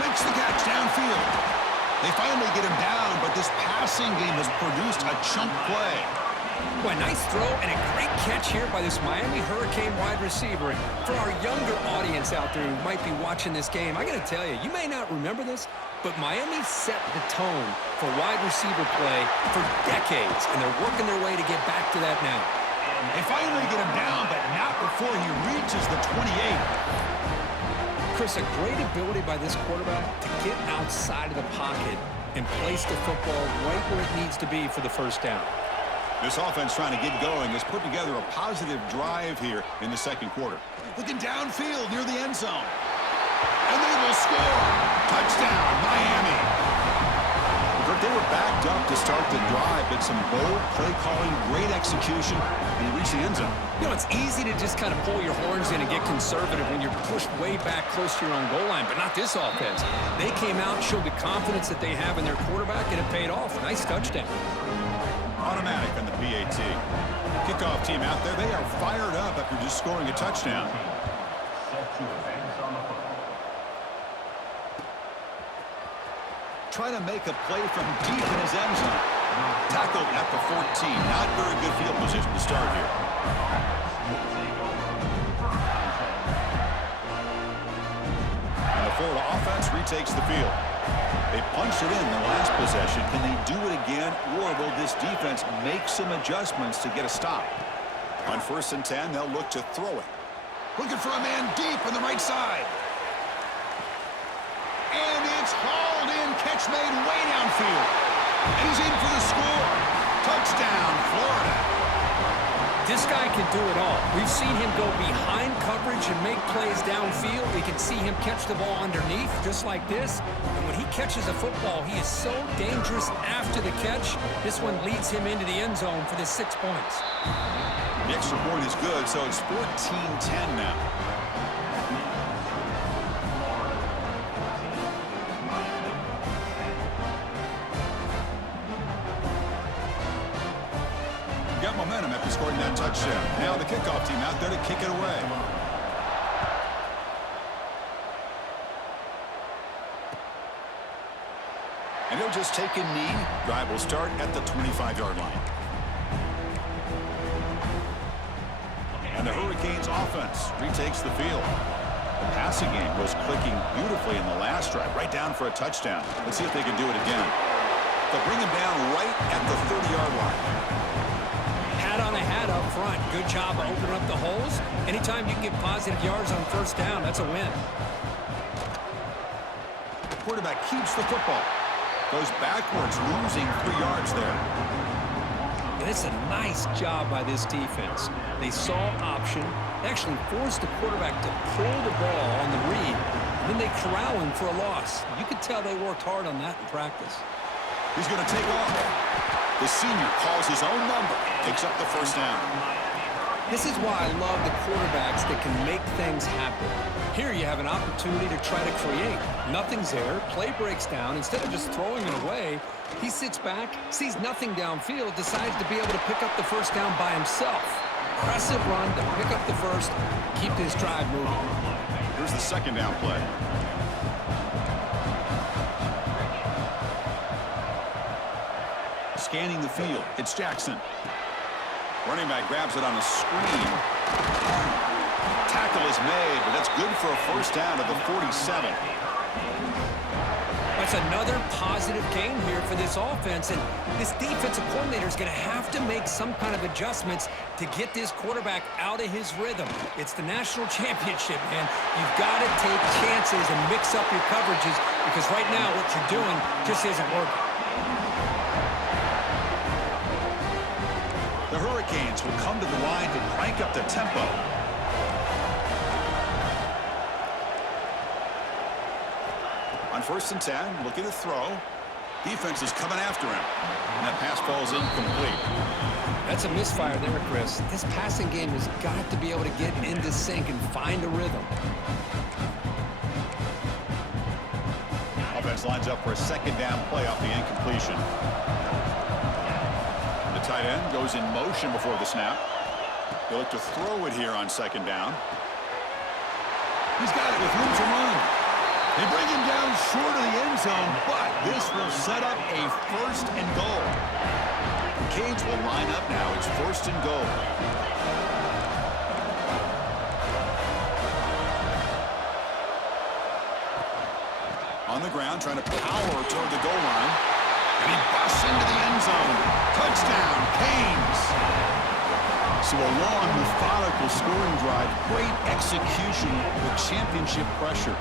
Makes the catch downfield. They finally get him down, but this passing game has produced a chunk play. Boy, nice throw and a great catch here by this Miami Hurricane wide receiver. And for our younger audience out there who might be watching this game, I got to tell you, you may not remember this, but Miami set the tone for wide receiver play for decades, and they're working their way to get back to that now. They finally get him down, but not before he reaches the 28. Chris, a great ability by this quarterback to get outside of the pocket and place the football right where it needs to be for the first down. This offense trying to get going has put together a positive drive here in the second quarter. Looking downfield near the end zone. And they will score. Touchdown, Miami. They were backed up to start the drive, but some bold play calling, great execution, and they reached the end zone. You know, it's easy to just kind of pull your horns in and get conservative when you're pushed way back close to your own goal line, but not this offense. They came out, showed the confidence that they have in their quarterback, and it paid off. Nice touchdown. Automatic on the PAT. Kickoff team out there, they are fired up after just scoring a touchdown. Trying to make a play from deep in his end zone. Tackled at the 14. Not very good field position to start here. And the Florida offense retakes the field. They punched it in the last possession. Can they do it again, or will this defense make some adjustments to get a stop? On 1st and 10, they'll look to throw it. Looking for a man deep on the right side. And it's hauled in. Catch made way downfield. And he's in for the score. Touchdown, Florida. This guy can do it all. We've seen him go behind coverage and make plays downfield. We can see him catch the ball underneath just like this. And when he catches a football, he is so dangerous after the catch. This one leads him into the end zone for the 6 points. The extra point is good, so it's 14-10 now. Got momentum after scoring that touchdown. Now the kickoff team out there to kick it away. And they'll just take a knee. Drive will start at the 25-yard line. And the Hurricanes offense retakes the field. The passing game was clicking beautifully in the last drive, right down for a touchdown. Let's see if they can do it again. They'll bring him down right at the 30-yard line. Hat on a hat up front. Good job of opening up the holes. Anytime you can get positive yards on 1st down, that's a win. Quarterback keeps the football. Goes backwards, losing 3 yards there. And it's a nice job by this defense. They saw option. They actually forced the quarterback to pull the ball on the read. And then they corral him for a loss. You could tell they worked hard on that in practice. He's going to take off. The senior calls his own number, takes up the 1st down. This is why I love the quarterbacks that can make things happen. Here you have an opportunity to try to create. Nothing's there, play breaks down. Instead of just throwing it away, he sits back, sees nothing downfield, decides to be able to pick up the 1st down by himself. Impressive run to pick up the 1st, keep this drive moving. Here's the 2nd down play. Scanning the field, it's Jackson. Running back grabs it on a screen. Tackle is made, but that's good for a 1st down at the 47. That's another positive gain here for this offense, and this defensive coordinator is going to have to make some kind of adjustments to get this quarterback out of his rhythm. It's the national championship, man. You've got to take chances and mix up your coverages because right now what you're doing just isn't working. The Hurricanes will come to the line to crank up the tempo. On 1st and 10, looking to throw. Defense is coming after him. And that pass falls incomplete. That's a misfire there, Chris. This passing game has got to be able to get into sync and find a rhythm. Offense lines up for a 2nd down play off the incompletion. The tight end goes in motion before the snap. They look to throw it here on 2nd down. He's got it with room to run. They bring him down short of the end zone, but this will set up a 1st and goal. Canes will line up now. It's 1st and goal. On the ground, trying to power toward the goal line. And he busts into the end zone. Touchdown, Canes. So a long, methodical scoring drive. Great execution with championship pressure.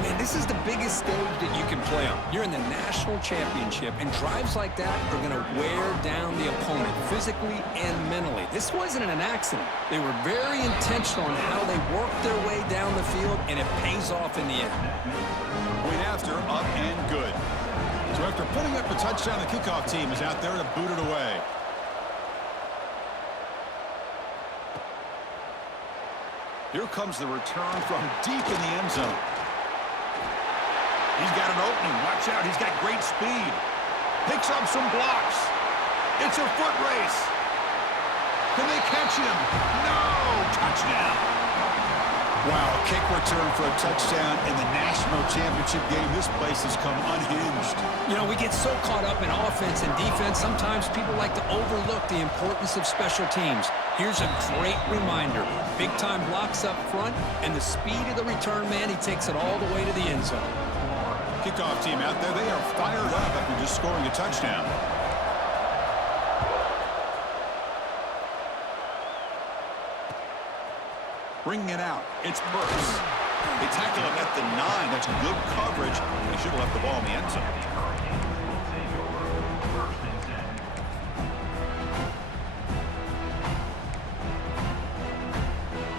Man, this is the biggest stage that you can play on. You're in the national championship, and drives like that are going to wear down the opponent physically and mentally. This wasn't an accident. They were very intentional on how they worked their way down the field, and it pays off in the end. Point after, up and good. So after putting up a touchdown, the kickoff team is out there to boot it away. Here comes the return from deep in the end zone. He's got an opening. Watch out. He's got great speed. Picks up some blocks. It's a foot race. Can they catch him? No! Touchdown. Wow, kick return for a touchdown in the national championship game. This place has come unhinged. You know, we get so caught up in offense and defense, sometimes people like to overlook the importance of special teams. Here's a great reminder. Big-time blocks up front, and the speed of the return man, he takes it all the way to the end zone. Kickoff team out there, they are fired up after just scoring a touchdown. Bringing it out, it's Burks. They tackle him at the 9. That's good coverage. They should have left the ball in the end zone.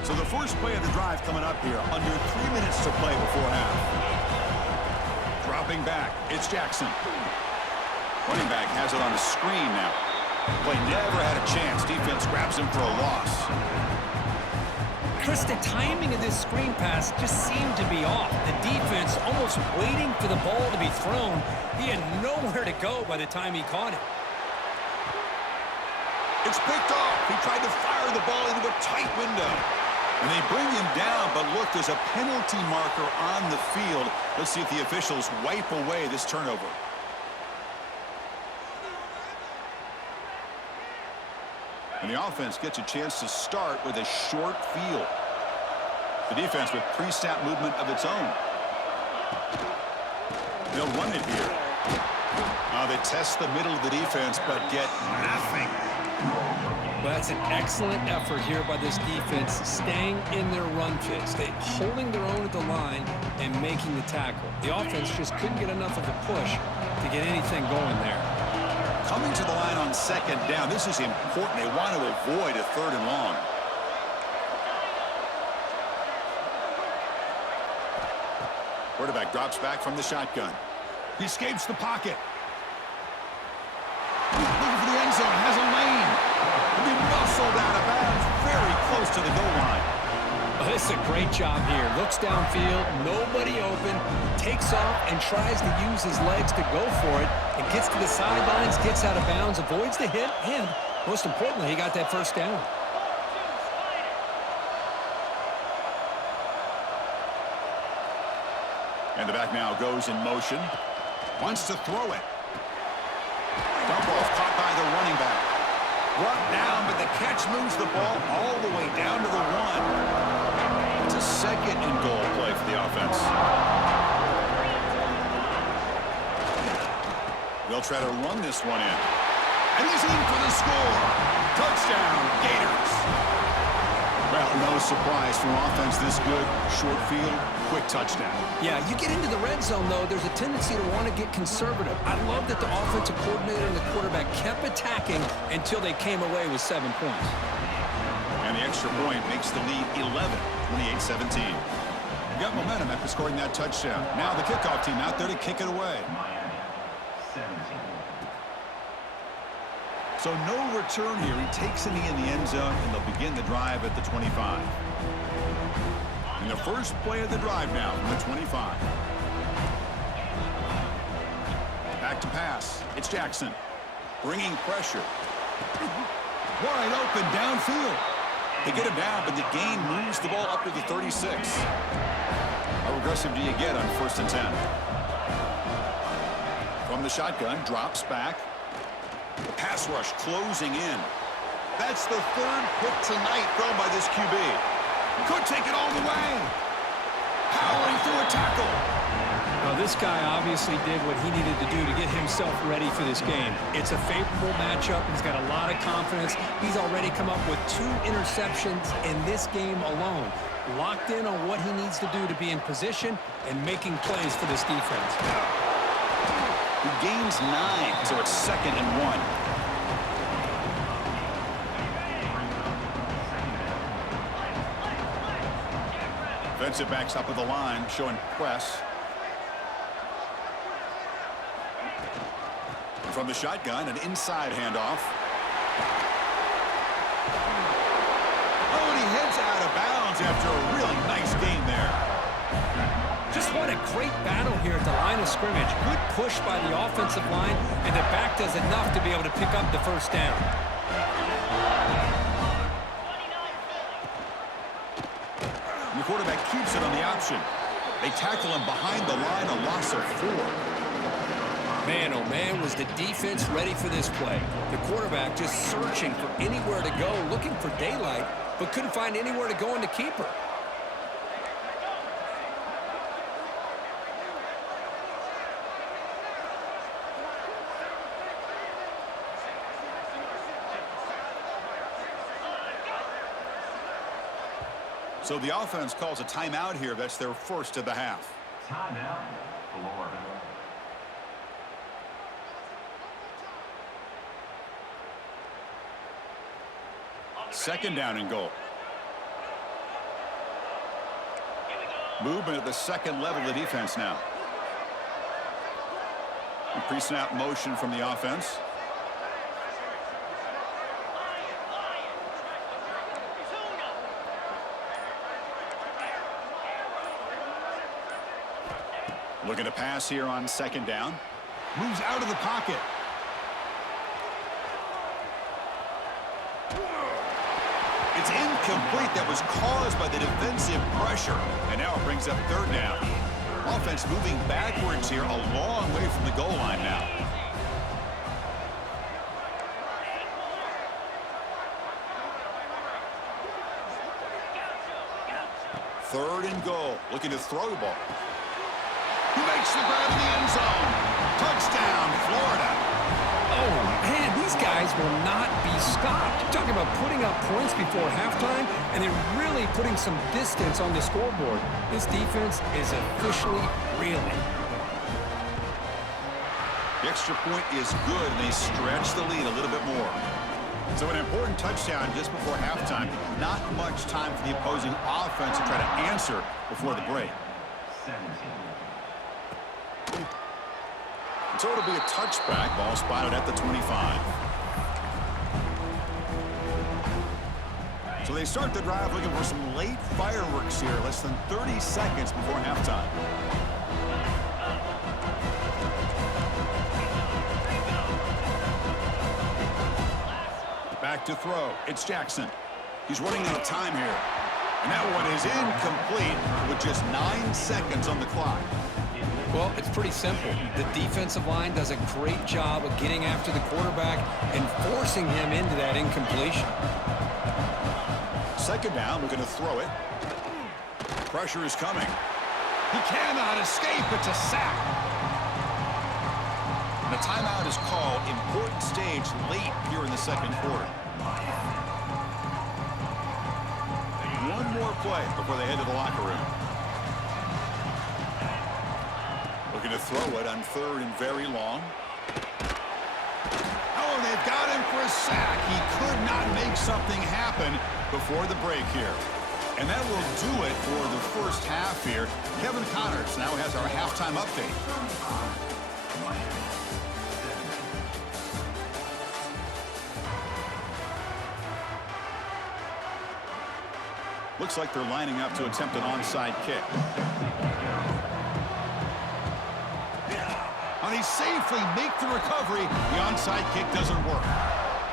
So the first play of the drive coming up here. Under 3 minutes to play before half. Dropping back, it's Jackson. Running back has it on a screen now. Play never had a chance. Defense grabs him for a loss. Chris, the timing of this screen pass just seemed to be off. The defense almost waiting for the ball to be thrown. He had nowhere to go by the time he caught it. It's picked off. He tried to fire the ball into a tight window. And they bring him down, but look, there's a penalty marker on the field. Let's see if the officials wipe away this turnover. And the offense gets a chance to start with a short field. The defense with pre-snap movement of its own. They'll run it here. They test the middle of the defense, but get nothing. Well, that's an excellent effort here by this defense, staying in their run fits. They holding their own at the line and making the tackle. The offense just couldn't get enough of a push to get anything going there. Coming to the line on 2nd down. This is important. They want to avoid a 3rd and long. Quarterback drops back from the shotgun. He escapes the pocket. Looking for the end zone. Has a lane. And he muscled out of bounds very close to the goal line. Well, this is a great job here. Looks downfield, nobody open, takes off and tries to use his legs to go for it. And gets to the sidelines, gets out of bounds, avoids the hit, and most importantly, he got that 1st down. And the back now goes in motion. Wants to throw it. Dump off caught by the running back. Brought down, but the catch moves the ball all the way down to the 1. It's a 2nd and goal play for the offense. They'll try to run this one in. And he's in for the score. Touchdown, Gators. Well, no surprise from offense this good. Short field, quick touchdown. Yeah, you get into the red zone, though, there's a tendency to want to get conservative. I love that the offensive coordinator and the quarterback kept attacking until they came away with 7 points. And the extra point makes the lead 11, 28-17. Got momentum after scoring that touchdown. Now the kickoff team out there to kick it away. So no return here. He takes a knee in the end zone, and they'll begin the drive at the 25. And the first play of the drive now from the 25. Back to pass. It's Jackson. Bringing pressure. Wide open downfield. They get him down, but the gain moves the ball up to the 36. A aggressive do you get on 1st and 10? From the shotgun, drops back. The pass rush closing in. That's the 3rd pick tonight thrown by this QB. Could take it all the way. Powering through a tackle. Well, this guy obviously did what he needed to do to get himself ready for this game. It's a favorable matchup. He's got a lot of confidence. He's already come up with 2 interceptions in this game alone. Locked in on what he needs to do to be in position and making plays for this defense. He gains 9, so it's 2nd and 1. Defensive backs up of the line, showing press. From the shotgun, an inside handoff. Oh, and he heads out of bounds after a really nice game there. Just what a great battle here at the line of scrimmage. Good push by the offensive line, and the back does enough to be able to pick up the 1st down. And the quarterback keeps it on the option. They tackle him behind the line, a loss of 4. Man, oh man, was the defense ready for this play. The quarterback just searching for anywhere to go, looking for daylight, but couldn't find anywhere to go in the keeper. So the offense calls a timeout here. That's their 1st of the half. Timeout, Florida. 2nd down and goal. Movement at the 2nd level of the defense now. Pre-snap motion from the offense. Looking to pass here on 2nd down. Moves out of the pocket. It's incomplete. That was caused by the defensive pressure. And now it brings up 3rd down. Offense moving backwards here, a long way from the goal line now. Third and goal. Looking to throw the ball. He makes the grab in the end zone. Touchdown, Florida. Oh, man, these guys will not be stopped. You're talking about putting up points before halftime, and they're really putting some distance on the scoreboard. This defense is officially reeling. The extra point is good, and they stretch the lead a little bit more. So an important touchdown just before halftime. Not much time for the opposing offense to try to answer before the break. 17. So it'll be a touchback. Ball spotted at the 25. So they start the drive looking for some late fireworks here. Less than 30 seconds before halftime. Back to throw. It's Jackson. He's running out of time here. And that one is incomplete with just 9 seconds on the clock. Well, it's pretty simple. The defensive line does a great job of getting after the quarterback and forcing him into that incompletion. 2nd down, we're going to throw it. Pressure is coming. He cannot escape. It's a sack. And a timeout is called. Important stage late here in the 2nd quarter. One more play before they head to the locker room. Looking to throw it on 3rd and very long. Oh, they've got him for a sack. He could not make something happen Before the break here. And that will do it for the 1st half here. Kevin Connors now has our halftime update. Looks like they're lining up to attempt an onside kick. And they safely make the recovery. The onside kick doesn't work.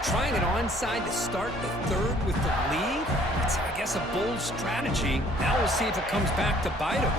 Trying it onside to start the 3rd with the lead? It's, I guess, a bold strategy. Now we'll see if it comes back to bite him.